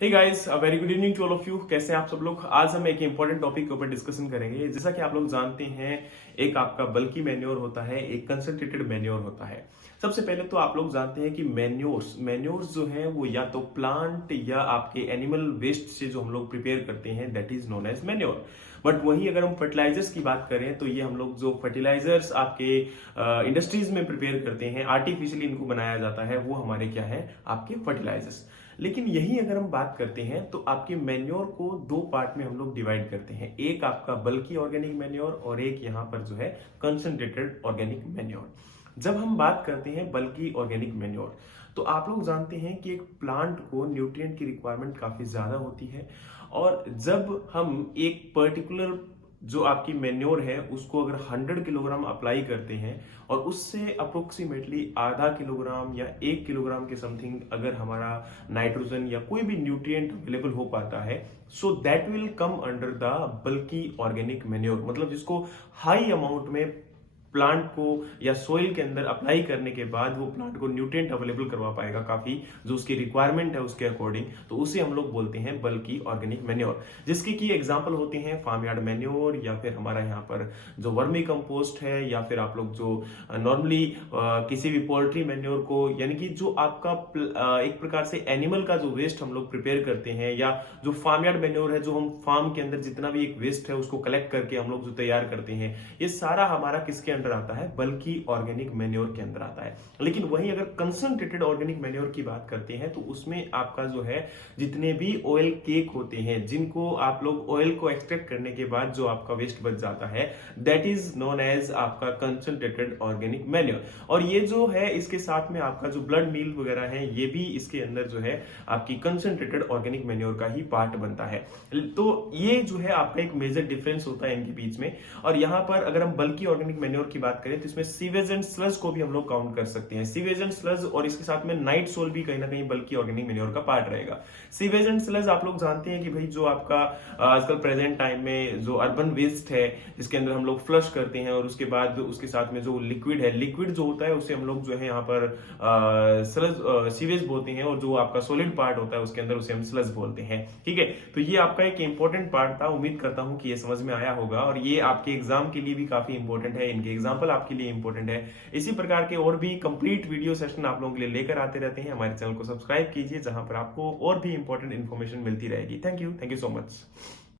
Hey guys, a very good evening to all of you. कैसे हैं आप सब लोग। आज हम एक इंपॉर्टेंट टॉपिक के ऊपर डिस्कशन करेंगे। जैसा कि आप लोग जानते हैं, एक आपका बल्की मैन्योर होता है, एक कंसंट्रेटेड मैन्योर होता है। सबसे पहले तो आप लोग जानते हैं कि मैन्योर्स जो हैं वो या तो प्लांट या आपके एनिमल वेस्ट से जो हम लोग प्रिपेयर करते हैं, that is known as manure. But वही अगर हम फर्टिलाइजर्स की बात करें तो ये हम लोग जो फर्टिलाइजर्स आपके इंडस्ट्रीज में प्रिपेयर करते हैं, आर्टिफिशियली इनको बनाया जाता है, वो हमारे क्या है, आपके फर्टिलाइजर्स। लेकिन यही अगर हम बात करते हैं तो आपके मैन्योर को दो पार्ट में हम लोग डिवाइड करते हैं। एक आपका बल्की ऑर्गेनिक मैन्योर और एक यहां पर जो है कंसंट्रेटेड ऑर्गेनिक मैन्योर। जब हम बात करते हैं बल्की ऑर्गेनिक मैन्योर, तो आप लोग जानते हैं कि एक प्लांट को न्यूट्रिएंट की रिक्वायरमेंट काफी ज्यादा होती है। और जब हम एक पर्टिकुलर जो आपकी मेन्योर है उसको अगर 100 किलोग्राम अप्लाई करते हैं और उससे अप्रोक्सीमेटली आधा किलोग्राम या 1 किलोग्राम के समथिंग अगर हमारा नाइट्रोजन या कोई भी न्यूट्रिएंट अवेलेबल हो पाता है, so that will come under the bulky organic manure. मतलब जिसको हाई अमाउंट में प्लांट को या सोइल के अंदर अप्लाई करने के बाद वो प्लांट को न्यूट्रिएंट अवेलेबल करवा पाएगा काफी, जो उसकी रिक्वायरमेंट है उसके अकॉर्डिंग, तो उसे हम लोग बोलते हैं बल्की ऑर्गेनिक मैन्योर। जिसके की एग्जांपल होते हैं फार्म यार्ड मैन्योर, या फिर हमारा यहाँ पर जो वर्मी कंपोस्ट है, या फिर आप लोग जो नॉर्मली किसी भी पोल्ट्री मैन्योर को, यानी कि जो आपका एक प्रकार से एनिमल का जो वेस्ट हम लोग प्रिपेयर करते हैं, या जो फार्म यार्ड मैन्योर है, जो हम फार्म के अंदर जितना भी एक वेस्ट है उसको कलेक्ट करके हम लोग जो तैयार करते हैं, ये सारा हमारा किसके अंदर आता है, बल्कि ऑर्गेनिक मैन्योर के अंदर आता है। लेकिन वहीं अगर कंसंट्रेटेड ऑर्गेनिक मैन्योर की बात करते हैं तो उसमें आपका जो है जितने भी ऑयल केक होते हैं, जिनको आप लोग ऑयल को एक्सट्रैक्ट करने के बाद जो आपका वेस्ट बच जाता है, दैट इज नोन एज आपका कंसंट्रेटेड ऑर्गेनिक मैन्योर। और ये जो है इसके साथ में आपका जो ब्लड मील वगैरह है, ये भी इसके अंदर जो है आपकी कंसंट्रेटेड ऑर्गेनिक मैन्योर का ही पार्ट बनता है। तो ये जो है आपका एक मेजर डिफरेंस होता है इनके बीच में। और यहाँ पर अगर हम बल्की ऑर्गेनिक मैन्योर की बात करें तो इसमें सीवेज एंड स्लज को भी हम लोग काउंट कर सकते हैं। सीवेज एंड स्लज और इसके साथ में नाइट सोल भी कहीं ना कहीं बल्की ऑर्गेनिक मैन्योर का पार्ट रहेगा। सीवेज एंड स्लज आप लोग जानते हैं कि भाई जो आपका आजकल प्रेजेंट टाइम में जो अर्बन वेस्ट है, जिसके अंदर हम लोग फ्लश करते हैं और उसके बाद उसके साथ में जो लिक्विड है, लिक्विड जो होता है उसे हम लोग जो है यहाँ पर स्लज सीवेज बोलते हैं, और जो आपका सॉलिड पार्ट होता है उसके अंदर उसे हम स्लज बोलते हैं। ठीक है, तो ये आपका एक इंपॉर्टेंट पार्ट था। उम्मीद करता हूं कि ये समझ में आया होगा, और ये आपके एग्जाम के लिए भी काफी इंपॉर्टेंट है, इनके एग्जाम्पल आपके लिए इंपॉर्टेंट है। इसी प्रकार के और भी कंप्लीट वीडियो सेशन आप लोगों के लिए लेकर आते रहते हैं। हमारे चैनल को सब्सक्राइब कीजिए, जहां पर आपको और भी इंपॉर्टेंट इन्फॉर्मेशन मिलती रहेगी। Thank you so much.